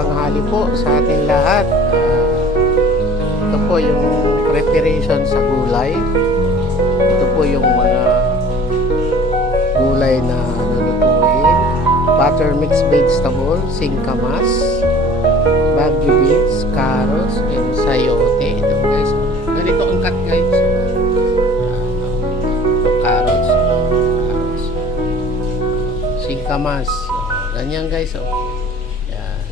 tanghali po sa ating lahat. Ito po yung preparation sa gulay. Ito po yung mga gulay na lulutuin. Butter mixed vegetable, singkamas, bagu beans, carrots, and sayote. Ito guys. Ganito ang cut guys. Carrots. Singkamas. Ganyan guys. Yan.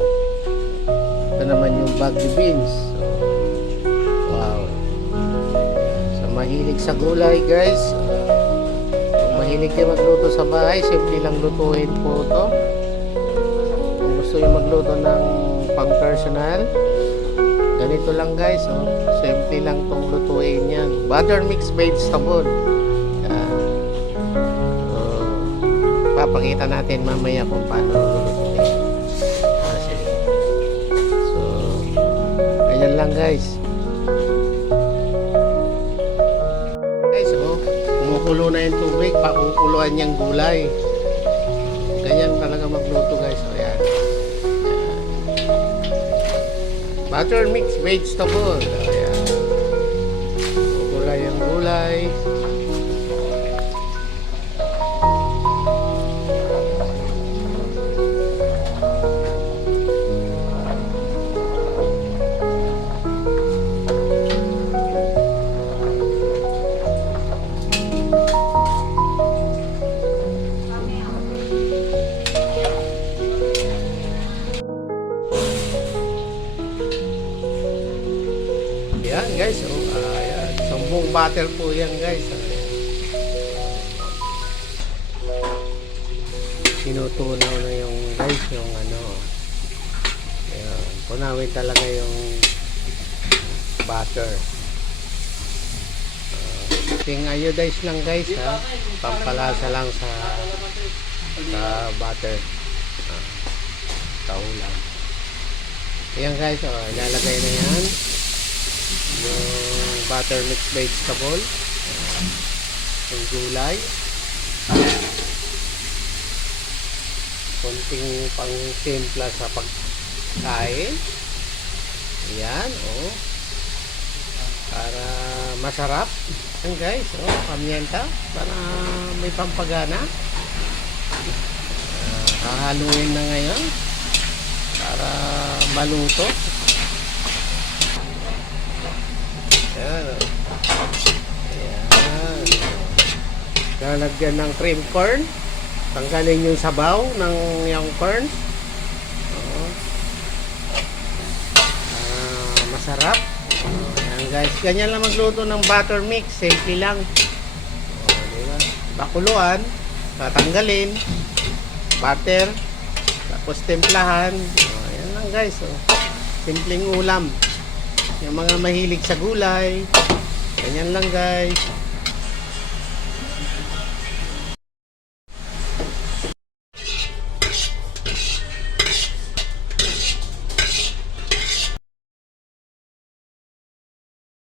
Ito naman yung bagu beans. Wow. Sa mahilig sa gulay guys. Kung mahilig kayo magluto sa bahay, simple lang lutuin po ito. Kung gusto nyo magluto ng pang personal, ganito lang guys. Simple lang itong lutuin yan. Butter mixed vegetable. Papakita natin mamaya kung paano lulutuin. So, ganyan lang guys. Guys, kumukulo na yung tubig, pakukuluan niyang gulay. Ganyan talaga magluto guys. So, yan. Butter mixed vegetable. Ayan. Kukulay ang gulay. Yan guys, ayan. Sumbong butter po yan guys. Sinutunaw na yung guys, yung ano. Ayan. Punawin talaga yung butter. Ting iodize lang guys ha. Pampalasa lang sa butter. Kaulan. Ayan guys, ilalagay na yan. Yung butter mixed vegetable, yung gulay, konting pang timpla sa pagkain. Ayan, para masarap. Ayan guys, pamienta para may pampagana. Hahaluin na ngayon para maluto. Ayan. Lalagyan ng cream corn. Tanggalin yung sabaw ng yung corn. Masarap. Ayan guys. Ganyan lang magluto ng butter mix. Simple lang. Diba? Bakuluan. Tatanggalin. Butter. Tapos templahan. Ayan lang guys. Simpleng ulam. Yung mga mahilig sa gulay, ganyan lang guys.